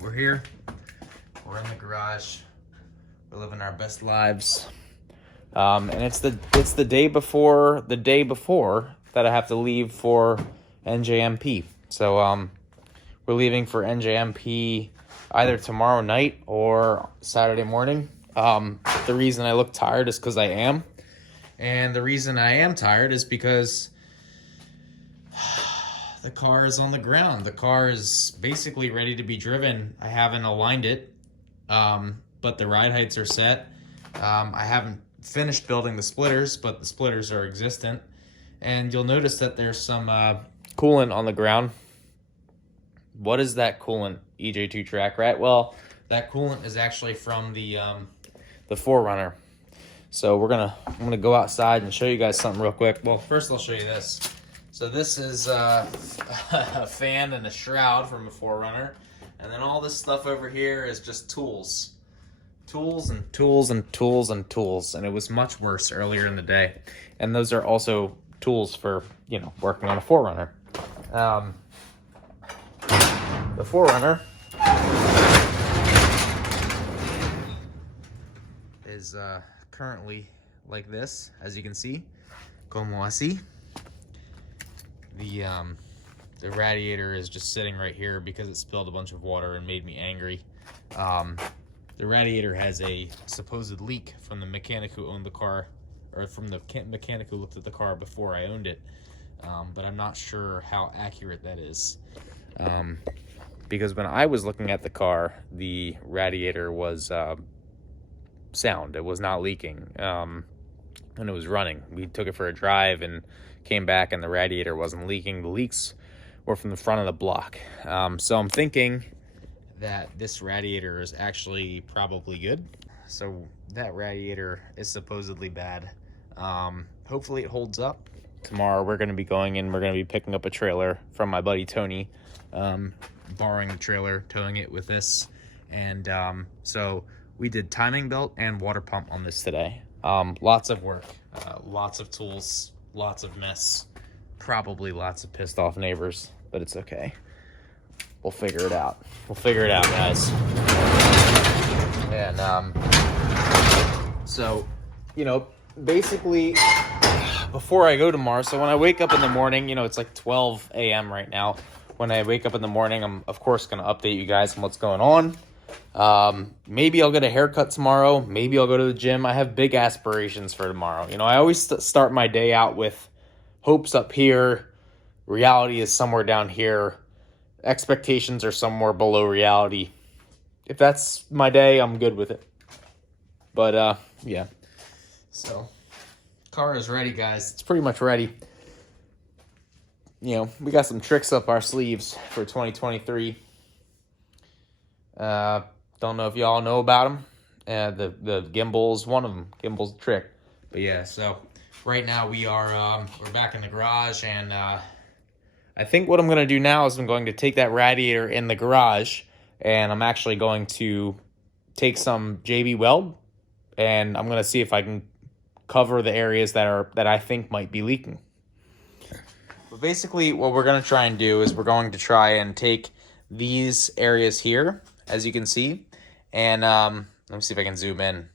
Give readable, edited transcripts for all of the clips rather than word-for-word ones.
We're here. We're in the garage. We're living our best lives. And it's the day before that I have to leave for NJMP. So we're leaving for NJMP either tomorrow night or Saturday morning. The reason I look tired is because I am. And the reason I am tired is because the car is on the ground. The car is basically ready to be driven. I haven't aligned it, but the ride heights are set. I haven't finished building the splitters, but the splitters are existent. And you'll notice that there's some coolant on the ground. What is that coolant, EJ2 track, right? Well, that coolant is actually from the 4Runner. So I'm gonna go outside and show you guys something real quick. Well, first I'll show you this. So this is a fan and a shroud from a 4Runner. And then all this stuff over here is just tools. Tools and tools and tools and tools. And it was much worse earlier in the day. And those are also tools for, working on a 4Runner. The 4Runner is currently like this, as you can see. Como así. The radiator is just sitting right here because it spilled a bunch of water and made me angry. The radiator has a supposed leak from the mechanic who owned the car, or from the mechanic who looked at the car before I owned it. But I'm not sure how accurate that is. Because when I was looking at the car, the radiator was sound. It was not leaking. And it was running. We took it for a drive and came back and the radiator wasn't leaking. The leaks were from the front of the block. So I'm thinking that this radiator is actually probably good. So that radiator is supposedly bad. Hopefully it holds up. Tomorrow we're going to be going and we're going to be picking up a trailer from my buddy Tony, borrowing the trailer, towing it with this. And so we did timing belt and water pump on this today. Lots of work, lots of tools, lots of mess, probably lots of pissed off neighbors, but it's okay. We'll figure it out. We'll figure it out, guys. And so, basically, before I go tomorrow, so when I wake up in the morning, it's like 12 a.m. right now. When I wake up in the morning, I'm, of course, going to update you guys on what's going on. Maybe I'll get a haircut tomorrow. Maybe I'll go to the gym. I have big aspirations for tomorrow. I always start my day out with hopes up here. Reality is somewhere down here. Expectations are somewhere below reality. If that's my day, I'm good with it. But, yeah. So, car is ready, guys. It's pretty much ready. We got some tricks up our sleeves for 2023. Don't know if y'all know about them. The gimbal's one of them. Gimbal's the trick. But yeah, so right now we're back in the garage, and I think what I'm going to do now is I'm going to take that radiator in the garage, and I'm actually going to take some JB Weld, and I'm going to see if I can cover the areas that I think might be leaking. But basically what we're going to try and do is we're going to try and take these areas here, as you can see, and let me see if I can zoom in.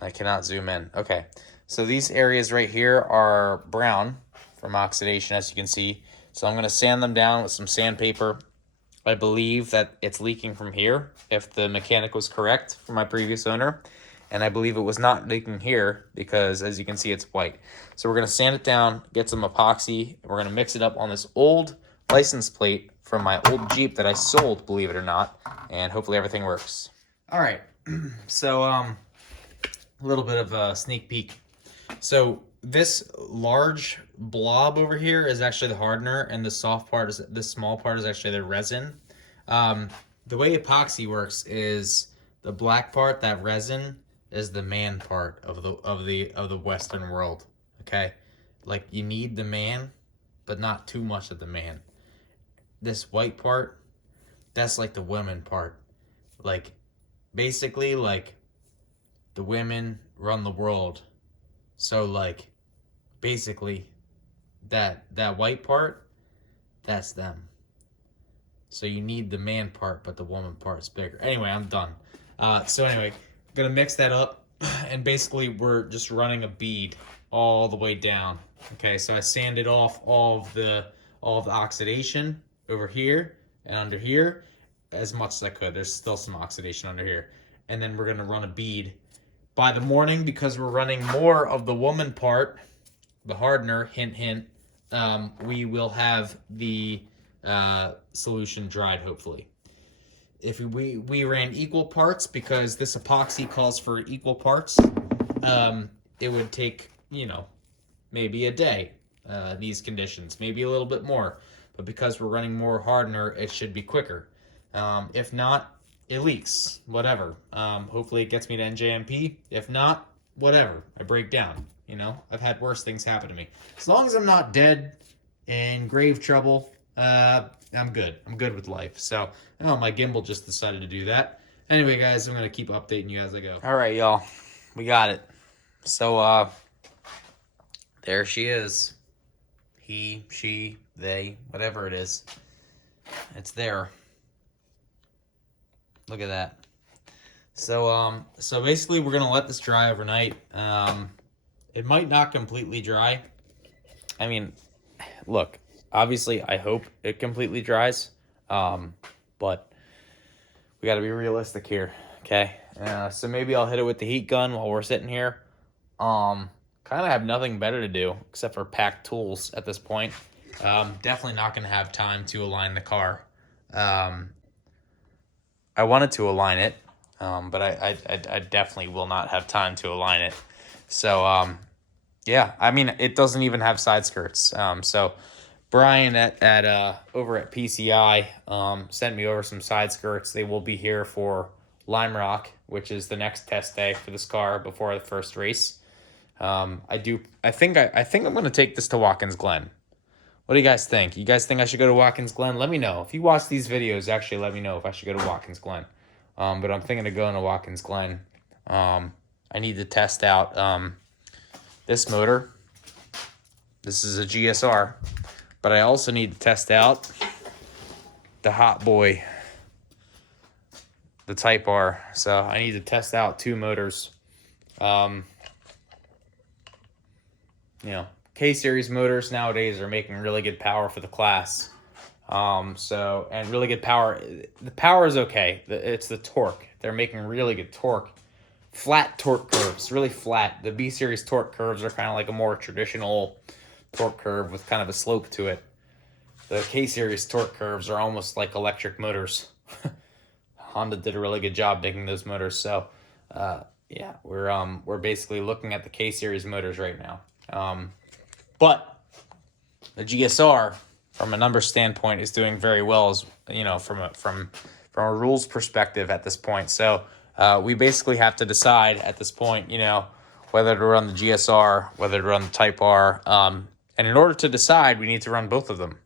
I cannot zoom in. Okay, so these areas right here are brown from oxidation, as you can see. So I'm going to sand them down with some sandpaper. I believe that it's leaking from here, if the mechanic was correct from my previous owner. And I believe it was not leaking here because, as you can see, it's white. So we're going to sand it down, get some epoxy, and we're going to mix it up on this old license plate from my old Jeep that I sold, believe it or not, and hopefully everything works. All right, so a little bit of a sneak peek. So this large blob over here is actually the hardener, and this small part is actually the resin. The way epoxy works is the black part, that resin, is the man part of the Western world. Okay, like you need the man, but not too much of the man. This white part, that's like the women part. Like, basically, like, the women run the world. So, like, basically, that white part, that's them. So you need the man part, but the woman part is bigger. Anyway, I'm done. So anyway, gonna mix that up, and basically we're just running a bead all the way down. Okay, so I sanded off all of the oxidation over here and under here as much as I could. There's still some oxidation under here. And then we're gonna run a bead. By the morning, because we're running more of the woman part, the hardener, hint, hint, we will have the solution dried, hopefully. If we ran equal parts, because this epoxy calls for equal parts, it would take, you know, maybe a day, these conditions, maybe a little bit more. But because we're running more hardener, it should be quicker. If not, it leaks, whatever. Hopefully it gets me to NJMP. If not, whatever, I break down. You know, I've had worse things happen to me. As long as I'm not dead in grave trouble, I'm good. I'm good with life. So, oh, my gimbal just decided to do that. Anyway, guys, I'm going to keep updating you as I go. All right, y'all. We got it. So, there she is. He, she, they, whatever it is. It's there. Look at that. So, so basically we're going to let this dry overnight. It might not completely dry. I mean, look, obviously I hope it completely dries. But we got to be realistic here. Okay. So maybe I'll hit it with the heat gun while we're sitting here. Kind of have nothing better to do except for pack tools at this point. Definitely not going to have time to align the car. I wanted to align it, but I definitely will not have time to align it. So, yeah, I mean, it doesn't even have side skirts. So Brian over at PCI sent me over some side skirts. They will be here for Lime Rock, which is the next test day for this car before the first race. I think I'm going to take this to Watkins Glen. What do you guys think? You guys think I should go to Watkins Glen? Let me know. If you watch these videos, actually let me know if I should go to Watkins Glen. But I'm thinking of going to Watkins Glen. I need to test out this motor. This is a GSR. But I also need to test out the Hot Boy, the Type R. So I need to test out two motors. You know, K-Series motors nowadays are making really good power for the class. And really good power. The power is okay. It's the torque. They're making really good torque. Flat torque curves, really flat. The B-Series torque curves are kind of like a more traditional torque curve with kind of a slope to it. The K-Series torque curves are almost like electric motors. Honda did a really good job making those motors. So, yeah, we're basically looking at the K-Series motors right now. But the GSR, from a number standpoint, is doing very well, as you know, from a rules perspective at this point. So we basically have to decide at this point, you know, whether to run the GSR, whether to run the Type R. And in order to decide, we need to run both of them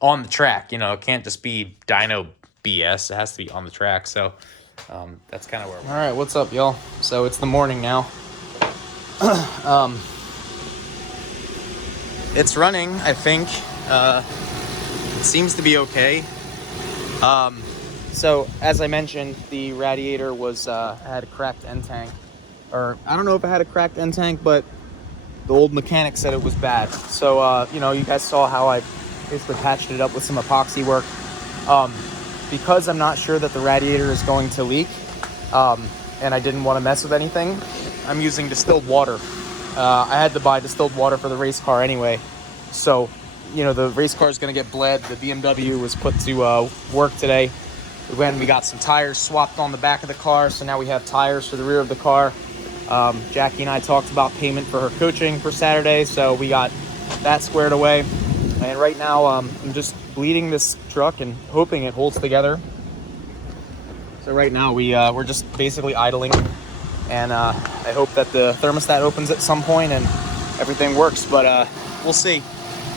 on the track. You know, it can't just be dyno BS. It has to be on the track. So that's kind of where we're. All right, what's up, y'all? So it's the morning now. It's running, I think. It seems to be okay. So as I mentioned, the radiator had a cracked end tank. Or I don't know if it had a cracked end tank, but the old mechanic said it was bad. So, you know, you guys saw how I basically patched it up with some epoxy work. Because I'm not sure that the radiator is going to leak, and I didn't want to mess with anything, I'm using distilled water. I had to buy distilled water for the race car anyway. So, you know, the race car is going to get bled. The BMW was put to work today. We got some tires swapped on the back of the car, so now we have tires for the rear of the car. Jackie and I talked about payment for her coaching for Saturday, so we got that squared away. And right now, I'm just bleeding this truck and hoping it holds together. So right now, we're just basically idling, and I hope that the thermostat opens at some point and everything works, but we'll see.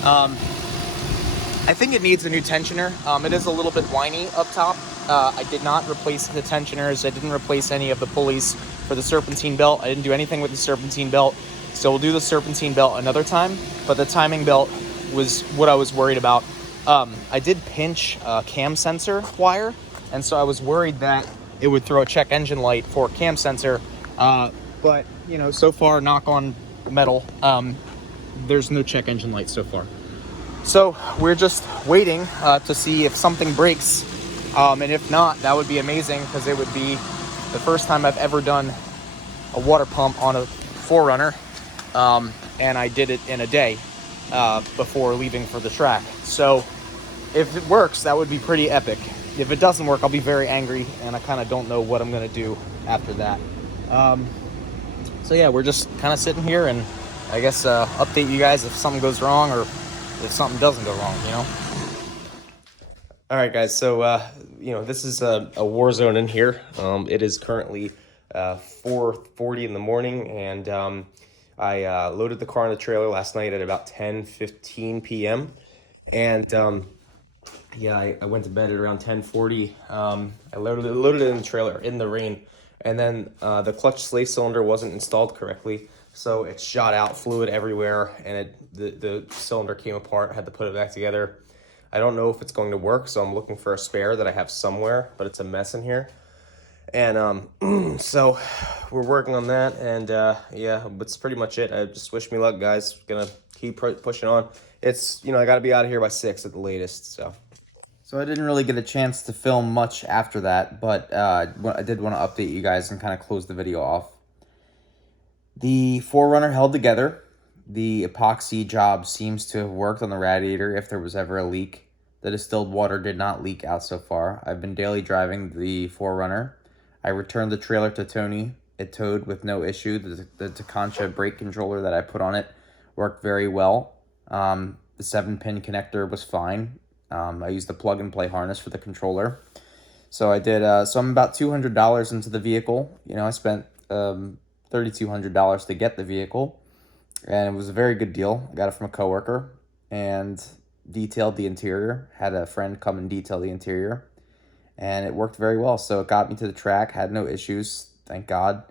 I think it needs a new tensioner. It is a little bit whiny up top. I did not replace the tensioners. I didn't replace any of the pulleys for the serpentine belt. I didn't do anything with the serpentine belt. So we'll do the serpentine belt another time. But the timing belt was what I was worried about. I did pinch a cam sensor wire, and so I was worried that it would throw a check engine light for cam sensor. But, you know, so far, knock on metal, there's no check engine light so far. So we're just waiting to see if something breaks. And if not, that would be amazing, because it would be the first time I've ever done a water pump on a 4Runner. And I did it in a day before leaving for the track. So if it works, that would be pretty epic. If it doesn't work, I'll be very angry, and I kind of don't know what I'm going to do after that. So yeah, we're just kind of sitting here, and I guess update you guys if something goes wrong or if something doesn't go wrong, you know? All right, guys, so, you know, this is a war zone in here. It is currently 4:40 in the morning, and I loaded the car on the trailer last night at about 10:15 p.m. And yeah, I went to bed at around 10:40. I loaded it in the trailer in the rain, and then the clutch slave cylinder wasn't installed correctly, so it shot out fluid everywhere, and the cylinder came apart. I had to put it back together. I don't know if it's going to work, so I'm looking for a spare that I have somewhere, but it's a mess in here. And so we're working on that, and yeah, that's pretty much it. I just wish me luck, guys. Gonna keep pushing on. It's, you know, I got to be out of here by 6 at the latest, so. So I didn't really get a chance to film much after that, but I did want to update you guys and kind of close the video off. The 4Runner held together. The epoxy job seems to have worked on the radiator if there was ever a leak. The distilled water did not leak out so far. I've been daily driving the 4Runner. I returned the trailer to Tony. It towed with no issue. The Takancha brake controller that I put on it worked very well. The 7-pin connector was fine. I used the plug-and-play harness for the controller. So I did. So I'm about $200 into the vehicle. You know, I spent $3,200 to get the vehicle, and it was a very good deal. I got it from a coworker and detailed the interior. Had a friend come and detail the interior, and it worked very well. So it got me to the track. Had no issues, thank God,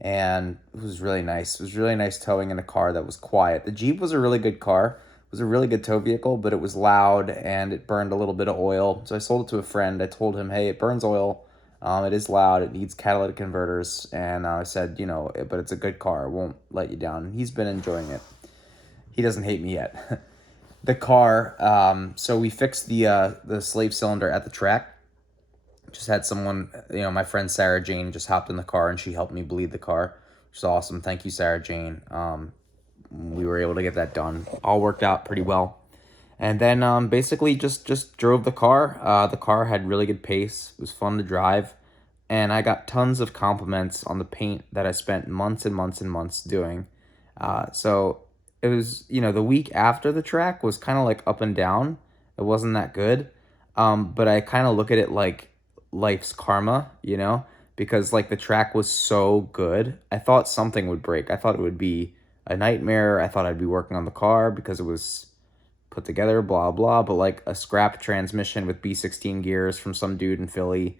and it was really nice. It was really nice towing in a car that was quiet. The Jeep was a really good car. It was a really good tow vehicle, but it was loud and it burned a little bit of oil. So I sold it to a friend. I told him, hey, it burns oil. It is loud. It needs catalytic converters. And I said, you know, but it's a good car. It won't let you down. He's been enjoying it. He doesn't hate me yet. The car, so we fixed the slave cylinder at the track. Just had someone, you know, my friend Sarah Jane just hopped in the car and she helped me bleed the car, which is awesome. Thank you, Sarah Jane. We were able to get that done. All worked out pretty well. And then basically just drove the car. The car had really good pace. It was fun to drive. And I got tons of compliments on the paint that I spent months and months and months doing. So it was, you know, the week after the track was kind of like up and down. It wasn't that good. But I kind of look at it like life's karma, you know, because like the track was so good. I thought something would break. I thought it would be a nightmare. I thought I'd be working on the car because it was put together, blah, blah, but like a scrap transmission with B16 gears from some dude in Philly,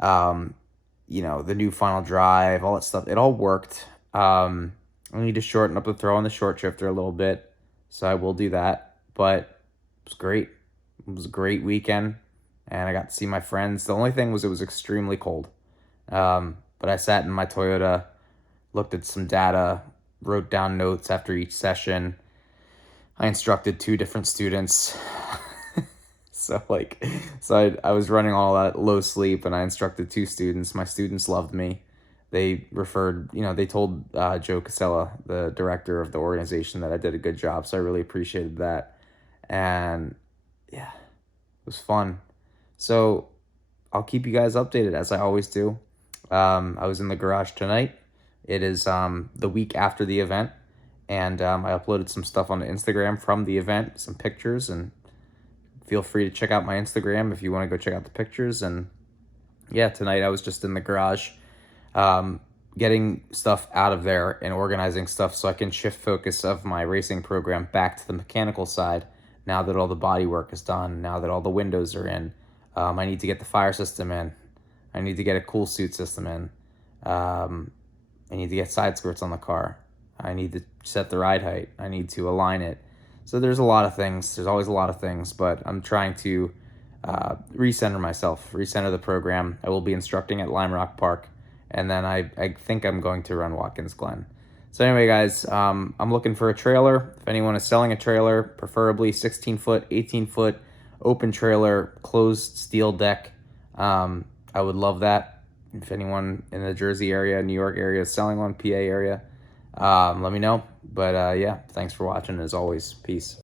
you know, the new final drive, all that stuff, it all worked. I need to shorten up the throw on the short shifter a little bit, so I will do that, but it was great. It was a great weekend, and I got to see my friends. The only thing was it was extremely cold, but I sat in my Toyota, looked at some data, wrote down notes after each session. I instructed 2 different students. So I was running all that low sleep, and I instructed 2 students. My students loved me. They referred, you know, they told Joe Casella, the director of the organization, that I did a good job. So I really appreciated that. And yeah, it was fun. So I'll keep you guys updated as I always do. I was in the garage tonight. It is the week after the event, and I uploaded some stuff on Instagram from the event, some pictures, and feel free to check out my Instagram if you want to go check out the pictures. And yeah, tonight I was just in the garage getting stuff out of there and organizing stuff so I can shift focus of my racing program back to the mechanical side now that all the body work is done, now that all the windows are in. I need to get the fire system in. I need to get a cool suit system in. I need to get side skirts on the car. I need to set the ride height. I need to align it. So there's a lot of things. There's always a lot of things, but I'm trying to recenter myself, recenter the program. I will be instructing at Lime Rock Park, and then I think I'm going to run Watkins Glen. So anyway, guys, I'm looking for a trailer. If anyone is selling a trailer, preferably 16-foot, 18-foot, open trailer, closed steel deck, I would love that. If anyone in the Jersey area, New York area is selling one, PA area, let me know. But yeah, thanks for watching. As always, peace.